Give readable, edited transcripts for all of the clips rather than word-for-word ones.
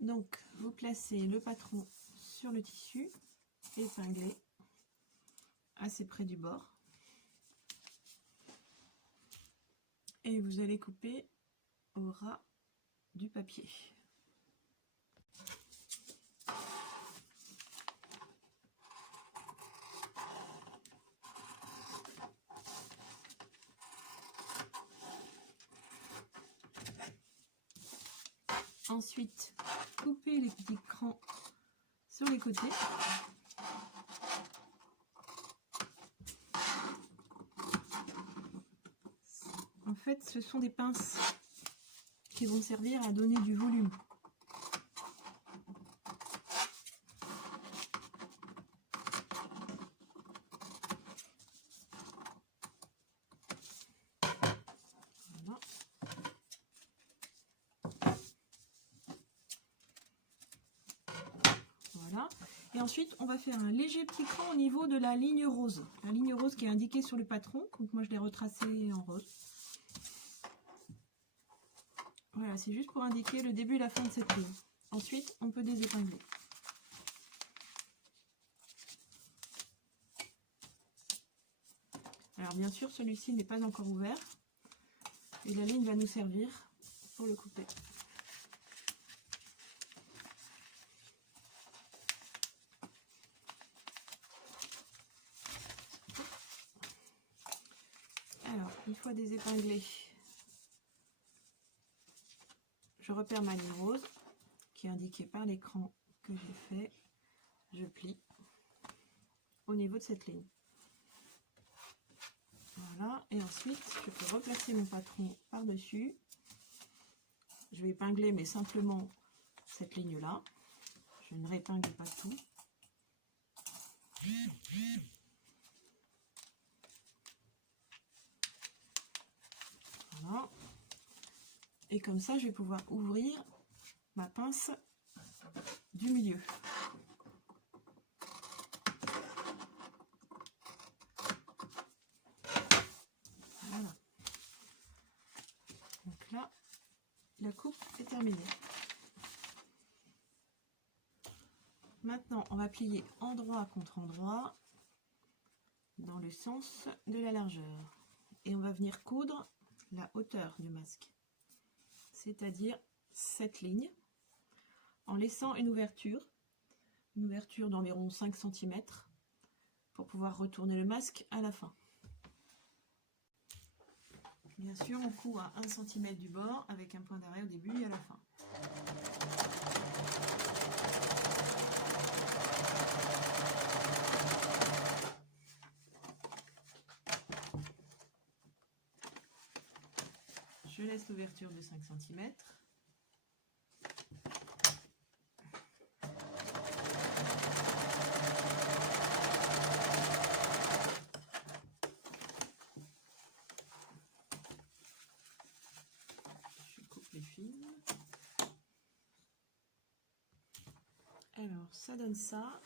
Donc, vous placez le patron sur le tissu, épinglé, assez près du bord. Et vous allez couper au ras du papier. Ensuite, coupez les petits crans sur les côtés. En fait, ce sont des pinces qui vont servir à donner du volume. Voilà. Voilà. Et ensuite, on va faire un léger petit cran au niveau de la ligne rose. La ligne rose qui est indiquée sur le patron. Donc moi, je l'ai retracée en rose. Voilà, c'est juste pour indiquer le début et la fin de cette ligne. Ensuite, on peut désépingler. Alors bien sûr, celui-ci n'est pas encore ouvert. Et la ligne va nous servir pour le couper. Alors, une fois désépinglé, je repère ma ligne rose qui est indiquée par l'écran que j'ai fait. Je plie au niveau de cette ligne. Voilà, et ensuite je peux replacer mon patron par-dessus. Je vais épingler, mais simplement cette ligne-là. Je ne répingle pas tout. Voilà. Et comme ça, je vais pouvoir ouvrir ma pince du milieu. Voilà. Donc là, la coupe est terminée. Maintenant, on va plier endroit contre endroit dans le sens de la largeur. Et on va venir coudre la hauteur du masque. C'est-à-dire cette ligne, en laissant une ouverture d'environ 5 cm pour pouvoir retourner le masque à la fin. Bien sûr, on coud à 1 cm du bord avec un point d'arrêt au début et à la fin. Je laisse l'ouverture de 5 cm. Alors, ça donne ça.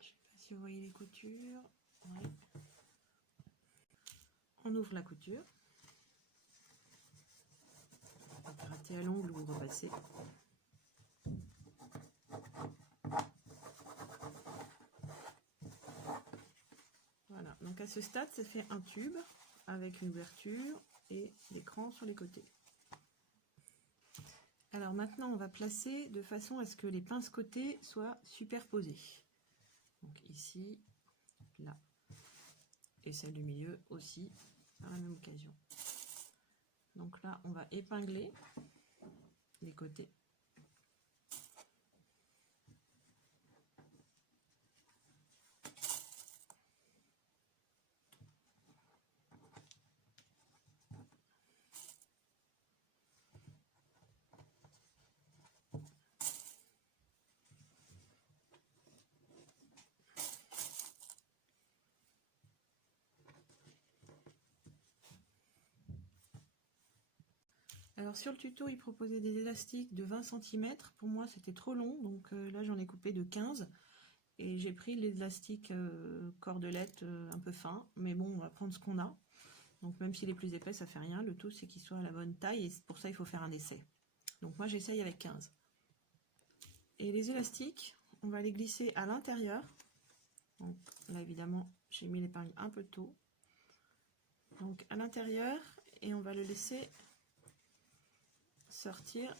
Je ne sais pas si vous voyez les coutures. Ouais. On ouvre la couture. On va gratter à l'ongle ou repasser. Voilà, donc à ce stade, ça fait un tube avec une ouverture et des crans sur les côtés. Alors maintenant, on va placer de façon à ce que les pinces côtés soient superposées. Donc ici, là, et celle du milieu aussi, par la même occasion. Donc là, on va épingler les côtés. Alors sur le tuto, il proposait des élastiques de 20 cm. Pour moi, c'était trop long, donc là j'en ai coupé de 15. Et j'ai pris l'élastique cordelette un peu fin. Mais bon, on va prendre ce qu'on a. Donc même s'il est plus épais, ça fait rien. Le tout, c'est qu'il soit à la bonne taille et pour ça, il faut faire un essai. Donc moi, j'essaye avec 15. Et les élastiques, on va les glisser à l'intérieur. Donc là, évidemment, j'ai mis l'épingle un peu tôt. Donc à l'intérieur, et on va le laisser sortir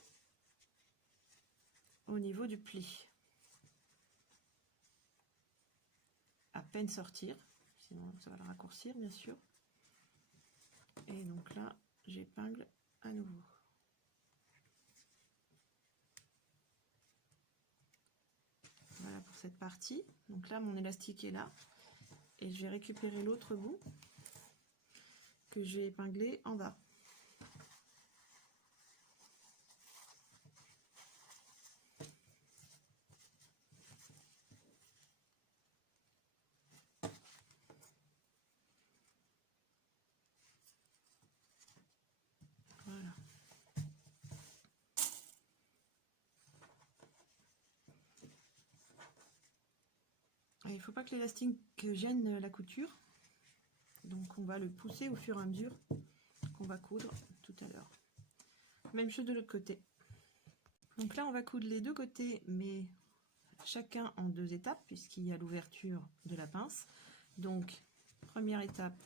au niveau du pli. À peine sortir, sinon ça va le raccourcir bien sûr. Et donc là, j'épingle à nouveau. Voilà pour cette partie. Donc là, mon élastique est là. Et je vais récupérer l'autre bout que j'ai épinglé en bas. Voilà. Il ne faut pas que l'élastique gêne la couture. Donc on va le pousser au fur et à mesure qu'on va coudre tout à l'heure. Même chose de l'autre côté. Donc là, on va coudre les deux côtés, mais chacun en 2 étapes, puisqu'il y a l'ouverture de la pince. Donc, première étape,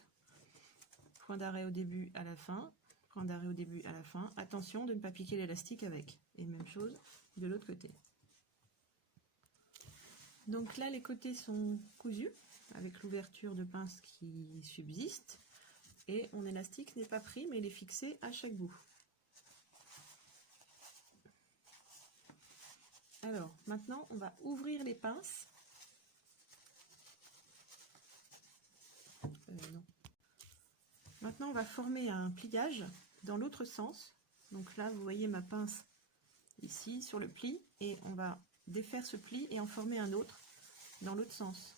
point d'arrêt au début, à la fin. Point d'arrêt au début, à la fin. Attention de ne pas piquer l'élastique avec. Et même chose de l'autre côté. Donc là, les côtés sont cousus, avec l'ouverture de pince qui subsiste. Et mon élastique n'est pas pris, mais il est fixé à chaque bout. Alors, maintenant, on va ouvrir les pinces. Non. Maintenant, on va former un pliage dans l'autre sens. Donc là, vous voyez ma pince ici sur le pli. Et on va défaire ce pli et en former un autre dans l'autre sens.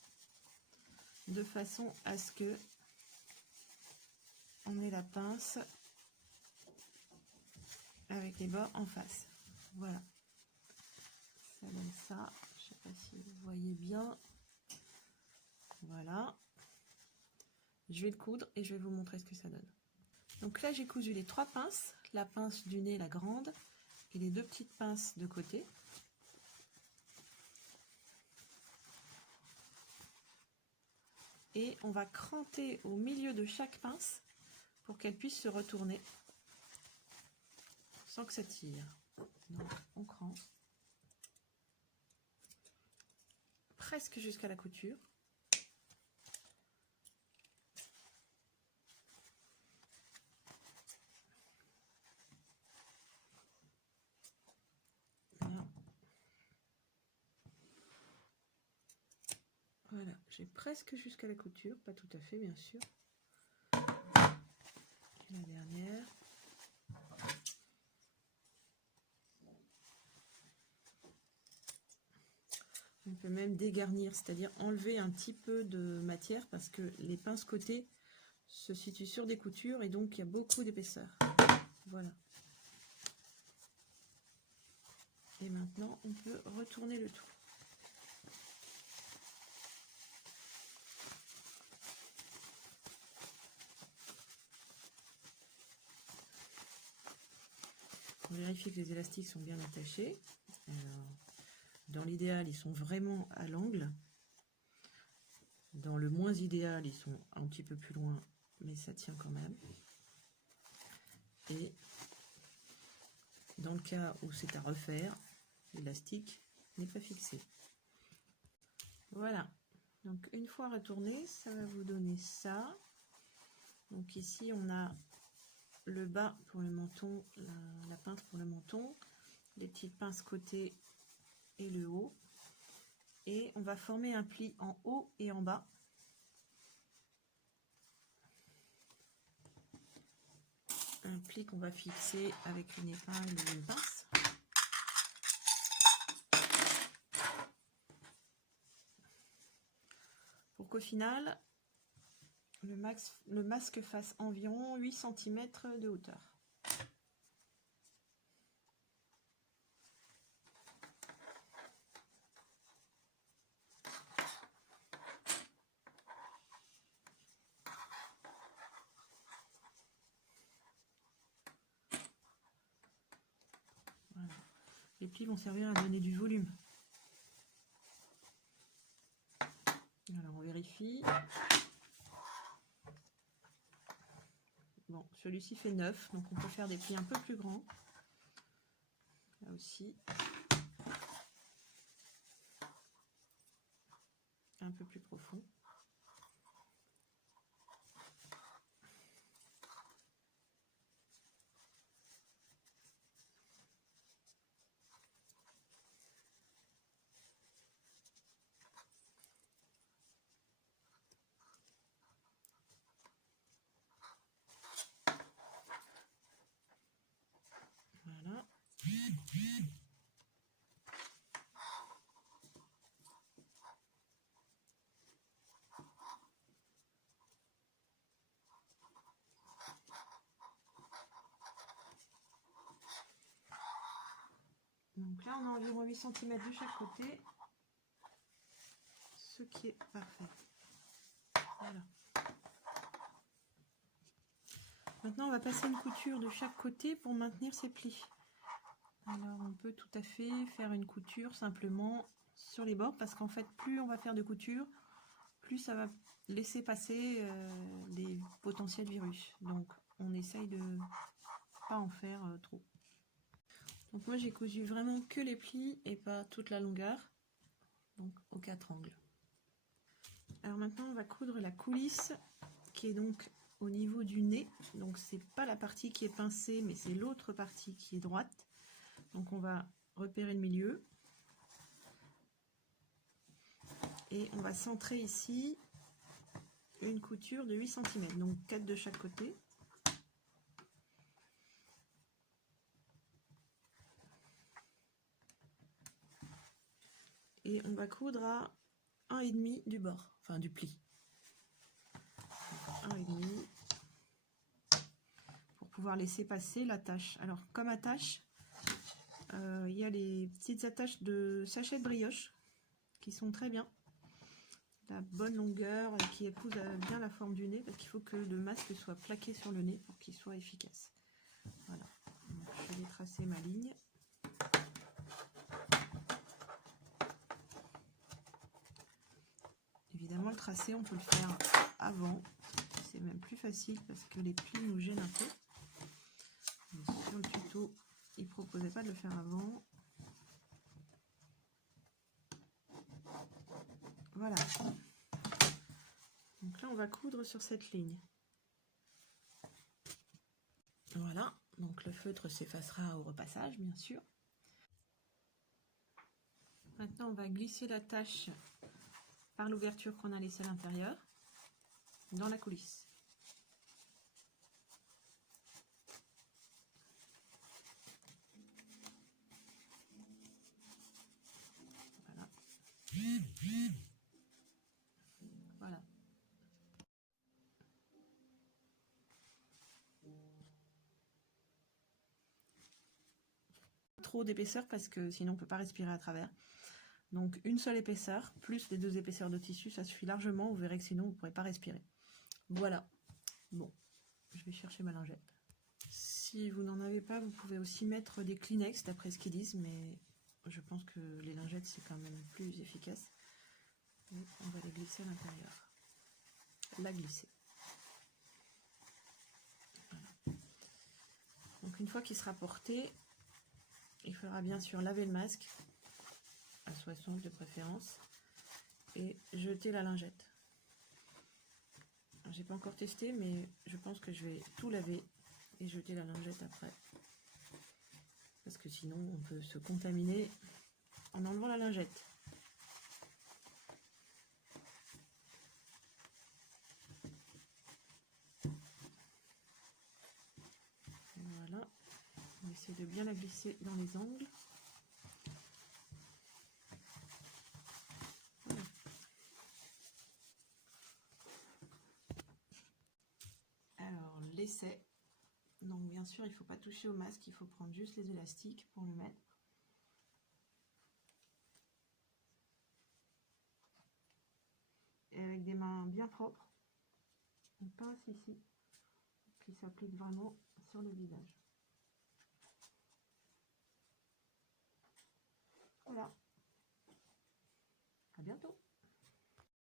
De façon à ce que on ait la pince avec les bords en face. Voilà. Ça donne ça. Je ne sais pas si vous voyez bien. Voilà. Je vais le coudre et je vais vous montrer ce que ça donne. Donc là, j'ai cousu les 3 pinces. La pince du nez, la grande, et les 2 petites pinces de côté. Et on va cranter au milieu de chaque pince pour qu'elle puisse se retourner sans que ça tire. Donc on crante presque jusqu'à la couture. Voilà, j'ai presque jusqu'à la couture, pas tout à fait bien sûr. La dernière. On peut même dégarnir, c'est-à-dire enlever un petit peu de matière parce que les pinces côté se situent sur des coutures et donc il y a beaucoup d'épaisseur. Voilà. Et maintenant, on peut retourner le tout. On vérifie que les élastiques sont bien attachés. Alors, dans l'idéal, ils sont vraiment à l'angle. Dans le moins idéal, ils sont un petit peu plus loin, mais ça tient quand même. Et dans le cas où c'est à refaire, l'élastique n'est pas fixé. Voilà. Donc une fois retourné, ça va vous donner ça. Donc ici, on a le bas pour le menton, la pince pour le menton, les petites pinces côté et le haut. Et on va former un pli en haut et en bas. Un pli qu'on va fixer avec une épingle ou une pince. Pour qu'au final, le masque fasse environ 8 cm de hauteur. Les plis vont servir à donner du volume. Alors on vérifie. Bon, celui-ci fait 9, donc on peut faire des plis un peu plus grands. Là aussi. Un peu plus profond. Voilà. Donc là, on a environ 8 cm de chaque côté, ce qui est parfait. Voilà. Maintenant, on va passer une couture de chaque côté pour maintenir ces plis. Alors, on peut tout à fait faire une couture simplement sur les bords, parce qu'en fait, plus on va faire de couture, plus ça va laisser passer les potentiels virus. Donc, on essaye de pas en faire trop. Donc moi j'ai cousu vraiment que les plis et pas toute la longueur, donc aux 4 angles. Alors maintenant on va coudre la coulisse qui est donc au niveau du nez, donc c'est pas la partie qui est pincée mais c'est l'autre partie qui est droite. Donc on va repérer le milieu et on va centrer ici une couture de 8 cm, donc 4 de chaque côté. Et on va coudre à 1,5 du bord, enfin du pli. 1,5 pour pouvoir laisser passer l'attache. Alors comme attache, il y a les petites attaches de sachet de brioche qui sont très bien. La bonne longueur et qui épouse bien la forme du nez, parce qu'il faut que le masque soit plaqué sur le nez pour qu'il soit efficace. Voilà. Donc, je vais tracer ma ligne. Évidemment, le tracé, on peut le faire avant. C'est même plus facile parce que les plis nous gênent un peu. Mais sur le tuto, il ne proposait pas de le faire avant. Voilà. Donc là, on va coudre sur cette ligne. Voilà. Donc le feutre s'effacera au repassage, bien sûr. Maintenant, on va glisser la tache par l'ouverture qu'on a laissée à l'intérieur dans la coulisse. Voilà. Voilà. Trop d'épaisseur parce que sinon on ne peut pas respirer à travers. Donc une seule épaisseur plus les 2 épaisseurs de tissu, ça suffit largement. Vous verrez que sinon vous ne pourrez pas respirer. Voilà. Bon, je vais chercher ma lingette. Si vous n'en avez pas, vous pouvez aussi mettre des Kleenex d'après ce qu'ils disent, mais je pense que les lingettes c'est quand même plus efficace. Et on va les glisser à l'intérieur. La glisser. Voilà. Donc une fois qu'il sera porté, il faudra bien sûr laver le masque, à 60 de préférence, et jeter la lingette. J'ai pas encore testé, mais je pense que je vais tout laver et jeter la lingette après. Parce que sinon on peut se contaminer en enlevant la lingette. Voilà. On essaie de bien la glisser dans les angles. Voilà. Alors l'essai. Donc bien sûr il ne faut pas toucher au masque, il faut prendre juste les élastiques pour le mettre. Et avec des mains bien propres, on pince ici, qui s'applique vraiment sur le visage. Voilà.